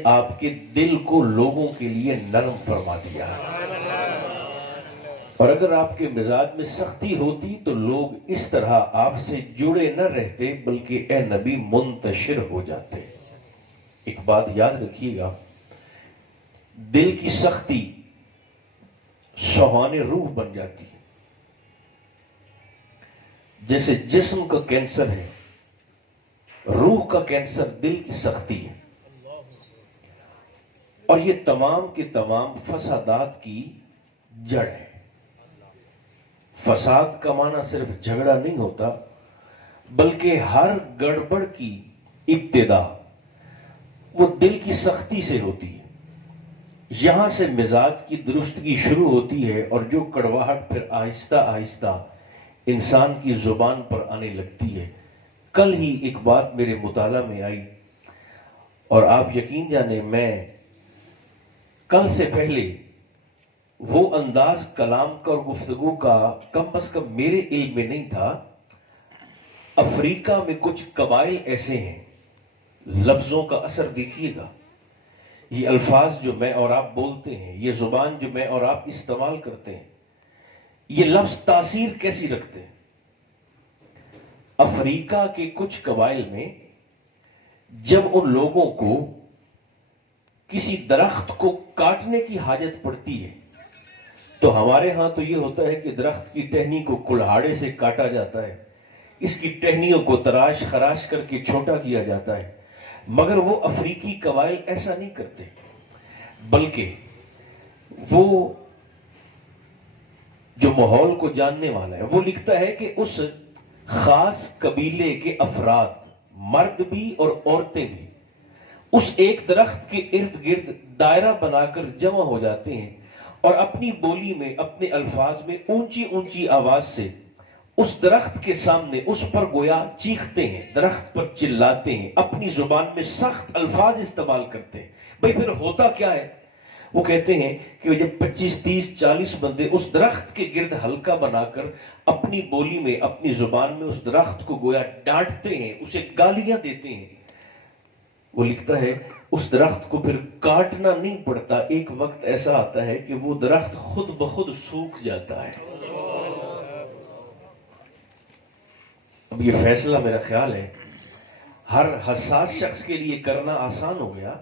نے آپ کے دل کو لوگوں کے لیے نرم فرما دیا. اور اگر آپ کے مزاج میں سختی ہوتی تو لوگ اس طرح آپ سے جڑے نہ رہتے بلکہ اے نبی منتشر ہو جاتے. ایک بات یاد رکھیے گا، دل کی سختی سوہان روح بن جاتی ہے. جیسے جسم کا کینسر ہے، روح کا کینسر دل کی سختی ہے. اور یہ تمام کے تمام فسادات کی جڑ ہے. فساد کا معنی صرف جھگڑا نہیں ہوتا بلکہ ہر گڑبڑ کی ابتدا وہ دل کی سختی سے ہوتی ہے. یہاں سے مزاج کی درستگی شروع ہوتی ہے اور جو کڑواہٹ پھر آہستہ آہستہ انسان کی زبان پر آنے لگتی ہے. کل ہی ایک بات میرے مطالعہ میں آئی اور آپ یقین جانیں میں کل سے پہلے وہ انداز کلام کا اور گفتگو کا کم از کم میرے علم میں نہیں تھا. افریقہ میں کچھ قبائل ایسے ہیں، لفظوں کا اثر دیکھیے گا، یہ الفاظ جو میں اور آپ بولتے ہیں، یہ زبان جو میں اور آپ استعمال کرتے ہیں، یہ لفظ تاثیر کیسی رکھتے ہیں. افریقہ کے کچھ قبائل میں جب ان لوگوں کو کسی درخت کو کاٹنے کی حاجت پڑتی ہے تو ہمارے ہاں تو یہ ہوتا ہے کہ درخت کی ٹہنی کو کلہاڑے سے کاٹا جاتا ہے، اس کی ٹہنیوں کو تراش خراش کر کے چھوٹا کیا جاتا ہے. مگر وہ افریقی قبائل ایسا نہیں کرتے بلکہ وہ جو ماحول کو جاننے والا ہے وہ لکھتا ہے کہ اس خاص قبیلے کے افراد، مرد بھی اور عورتیں بھی، اس ایک درخت کے ارد گرد دائرہ بنا کر جمع ہو جاتے ہیں اور اپنی بولی میں، اپنے الفاظ میں اونچی اونچی آواز سے اس درخت کے سامنے اس پر گویا چیختے ہیں، درخت پر چلاتے ہیں، اپنی زبان میں سخت الفاظ استعمال کرتے ہیں. بھئی پھر ہوتا کیا ہے؟ وہ کہتے ہیں کہ جب 25 30 40 بندے اس درخت کے گرد حلقہ بنا کر اپنی بولی میں، اپنی زبان میں اس درخت کو گویا ڈانٹتے ہیں، اسے گالیاں دیتے ہیں، وہ لکھتا ہے اس درخت کو پھر کاٹنا نہیں پڑتا. ایک وقت ایسا آتا ہے کہ وہ درخت خود بخود سوکھ جاتا ہے. اب یہ فیصلہ میرا خیال ہے ہر حساس شخص کے لیے کرنا آسان ہو گیا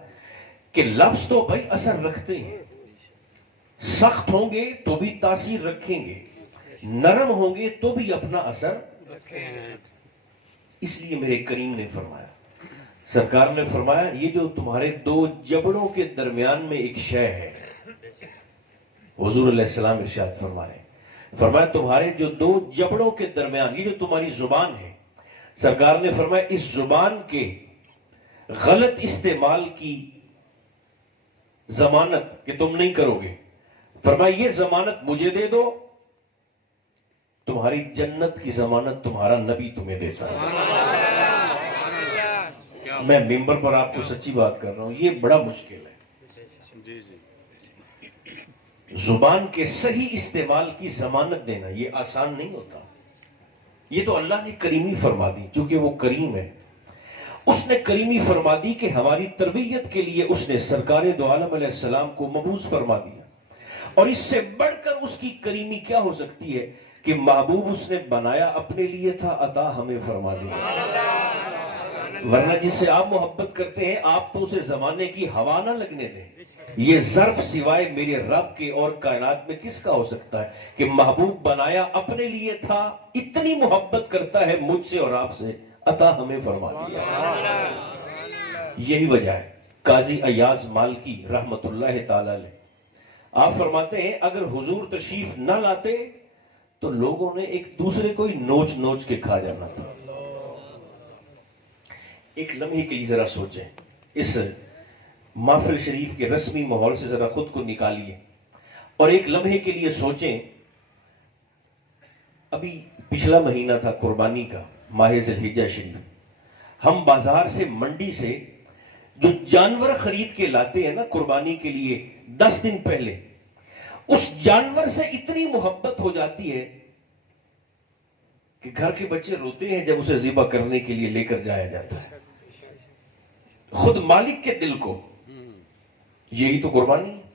کہ لفظ تو بھائی اثر رکھتے ہیں، سخت ہوں گے تو بھی تاثیر رکھیں گے، نرم ہوں گے تو بھی اپنا اثر رکھیں گے. اس لیے میرے کریم نے فرمایا، سرکار نے فرمایا یہ جو تمہارے دو جبڑوں کے درمیان میں ایک شے ہے، حضور علیہ السلام ارشاد فرمایا تمہارے جو دو جبڑوں کے درمیان، یہ جو تمہاری زبان ہے، سرکار نے فرمایا اس زبان کے غلط استعمال کی ضمانت کہ تم نہیں کرو گے، فرمایا یہ ضمانت مجھے دے دو، تمہاری جنت کی ضمانت تمہارا نبی تمہیں دیتا ہے. میں ممبر پر آپ کو سچی بات کر رہا ہوں، یہ بڑا مشکل ہے. زبان کے صحیح استعمال کی ضمانت دینا یہ آسان نہیں ہوتا. یہ تو اللہ نے کریمی فرما دی، چونکہ وہ کریم ہے. اس نے کریمی فرما دی کہ ہماری تربیت کے لیے اس نے سرکار دو عالم علیہ السلام کو مبعوث فرما دیا. اور اس سے بڑھ کر اس کی کریمی کیا ہو سکتی ہے کہ محبوب اس نے بنایا اپنے لیے تھا، عطا ہمیں فرما دیا. ورنہ جس سے آپ محبت کرتے ہیں آپ تو اسے زمانے کی ہوا نہ لگنے دیں. یہ ظرف سوائے میرے رب کے اور کائنات میں کس کا ہو سکتا ہے کہ محبوب بنایا اپنے لیے تھا، اتنی محبت کرتا ہے مجھ سے اور آپ سے، عطا ہمیں فرما دیا. یہی وجہ ہے قاضی ایاز مالکی رحمت اللہ تعالی علیہ آپ فرماتے ہیں اگر حضور تشریف نہ لاتے تو لوگوں نے ایک دوسرے کو ہی نوچ نوچ کے کھا جانا تھا. ایک لمحے کے لیے ذرا سوچیں، اس محفل شریف کے رسمی ماحول سے ذرا خود کو نکالیے اور ایک لمحے کے لیے سوچیں. ابھی پچھلا مہینہ تھا قربانی کا، ماہ ذی الحجہ شریف. ہم بازار سے، منڈی سے جو جانور خرید کے لاتے ہیں نا قربانی کے لیے 10 دن پہلے، اس جانور سے اتنی محبت ہو جاتی ہے کہ گھر کے بچے روتے ہیں جب اسے ذبح کرنے کے لیے لے کر جایا جاتا ہے. خود مالک کے دل کو یہی تو قربانی ہے۔